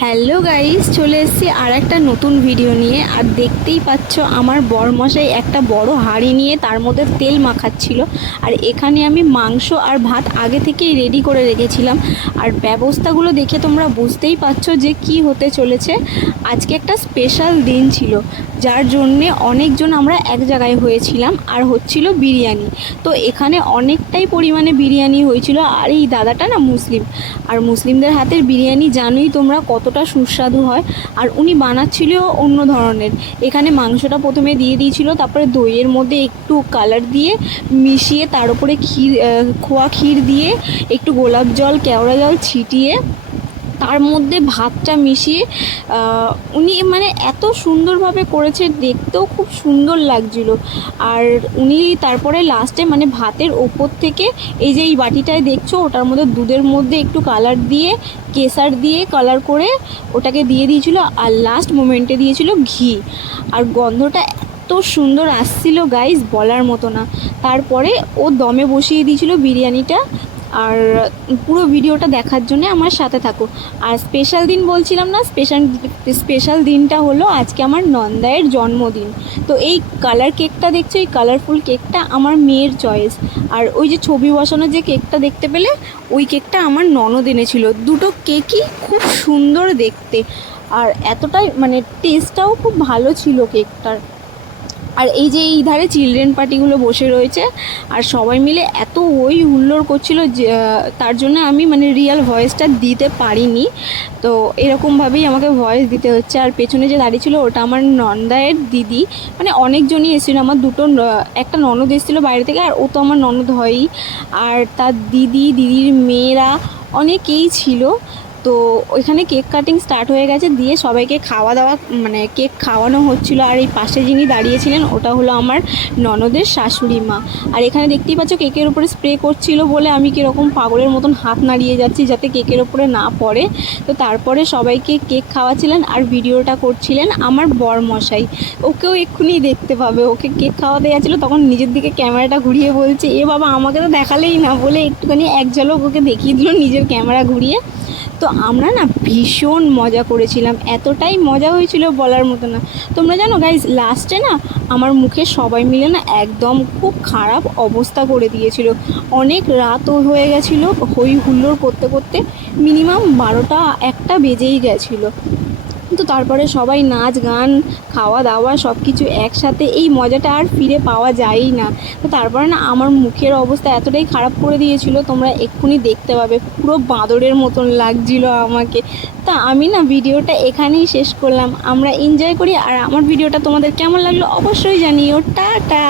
Hello guys, চলে এসেছি আর একটা নতুন ভিডিও নিয়ে। আর দেখতেই পাচ্ছ আমার বরমশাই একটা বড় হাঁড়ি নিয়ে তার মধ্যে তেল মাখাচ্ছিল। আর এখানে আমি মাংস আর ভাত আগে থেকেই রেডি করে রেখেছিলাম। আর ব্যবস্থাগুলো দেখে তোমরা বুঝতেই পারছো যে কি হতে চলেছে। আজকে একটা স্পেশাল দিন ছিল, যার জন্যে অনেকজন আমরা এক জায়গায় হয়েছিলাম আর হচ্ছিল বিরিয়ানি। তো এখানে অনেকটাই পরিমাণে বিরিয়ানি হয়েছিল। আর এই দাদাটা না মুসলিম, আর মুসলিমদের হাতের বিরিয়ানি জানোই তোমরা কতটা সুস্বাদু হয়। আর উনি বানাচ্ছিল অন্য ধরনের। এখানে মাংসটা প্রথমে দিয়ে দিয়েছিল, তারপরে দইয়ের মধ্যে একটু কালার দিয়ে মিশিয়ে তার উপরে খোয়া ক্ষীর দিয়ে একটু গোলাপ জল কেওড়া জল ছিটিয়ে তার মধ্যে ভাতটা মিশিয়ে উনি মানে এত সুন্দরভাবে করেছে, দেখতেও খুব সুন্দর লাগছিল। আর উনি তারপরে লাস্টে মানে ভাতের ওপর থেকে এই যে এই বাটিটায় দেখছো, ওটার মধ্যে দুধের মধ্যে একটু কালার দিয়ে কেসার দিয়ে কালার করে ওটাকে দিয়ে দিয়েছিল। আর লাস্ট মোমেন্টে দিয়েছিল ঘি। আর গন্ধটা এত সুন্দর আসছিল গাইস, বলার মতো না। তারপরে ও দমে বসিয়ে দিয়েছিল বিরিয়ানিটা। আর পুরো ভিডিওটা দেখার জন্য আমার সাথে থাকো। আর স্পেশাল দিন বলছিলাম না, স্পেশাল দিনটা হলো আজকে আমার নন্দায়ের জন্মদিন। তো এই কালার কেকটা দেখছো, এই কালারফুল কেকটা আমার মেয়ের চয়েস। আর ওই যে ছবি বসানো যে কেকটা দেখতে পেলে, ওই কেকটা আমার ননদ এনেছিল। দুটো কেকই খুব সুন্দর দেখতে, আর এতটাই মানে টেস্টটাও খুব ভালো ছিল কেকটার। আর এই যে এই ধারে চিলড্রেন পার্টিগুলো বসে রয়েছে, আর সবাই মিলে এত ওই হুল্লোড় করছিল যে তার জন্য আমি মানে রিয়েল ভয়েসটা দিতে পারিনি। তো এরকমভাবেই আমাকে ভয়েস দিতে হচ্ছে। আর পেছনে যে দাঁড়িয়ে ছিল ওটা আমার নন্দায়ের দিদি, মানে অনেকজনই এসেছিলো। আমার একটা ননদ এসেছিলো বাইরে থেকে, আর ও তো আমার ননদ হয়ই। আর তার দিদির মেয়েরা অনেকেই ছিল। তো ওইখানে কেক কাটিং স্টার্ট হয়ে গেছে, দিয়ে সবাইকে খাওয়া দাওয়া মানে কেক খাওয়ানো হচ্ছিলো। আর এই পাশে যিনি দাঁড়িয়েছিলেন ওটা হলো আমার ননদের শাশুড়ি মা। আর এখানে দেখতেই পাচ্ছ কেকের উপরে স্প্রে করছিল বলে আমি কীরকম পাগলের মতন হাত নাড়িয়ে যাচ্ছি যাতে কেকের ওপরে না পড়ে। তো তারপরে সবাইকে কেক খাওয়াচ্ছিলেন আর ভিডিওটা করছিলেন আমার বরমশাই। ওকেও এক্ষুনি দেখতে পাবে, ওকে কেক খাওয়াতে যাচ্ছিলো, তখন নিজের দিকে ক্যামেরাটা ঘুরিয়ে বলছে, এ বাবা আমাকে তো দেখালেই না, বলে একটুখানি এক ঝলক ওকে দেখিয়ে দিল নিজের ক্যামেরা ঘুরিয়ে। তো আমরা না ভীষণ মজা করেছিলাম, এতটাই মজা হয়েছিল বলার মতো না। তোমরা জানো গাইজ, লাস্টে না আমার মুখে সবাই মিলে না একদম খুব খারাপ অবস্থা করে দিয়েছিল। অনেক রাতও হয়ে গেছিলো, হই হুল্লোড় করতে করতে মিনিমাম 12টা 1টা বেজেই গেছিলো। তো তারপরে সবাই নাচ গান খাওয়া দাওয়া সব কিছু একসাথে, এই মজাটা আর ফিরে পাওয়া যায়ই না। তো তারপরে না আমার মুখের অবস্থা এতটাই খারাপ করে দিয়েছিল, তোমরা এক্ষুনি দেখতে পাবে, পুরো বাঁদরের মতন লাগছিল আমাকে। তা আমি না ভিডিওটা এখানেই শেষ করলাম। আমরা এনজয় করি। আর আমার ভিডিওটা তোমাদের কেমন লাগলো অবশ্যই জানিও। টাটা।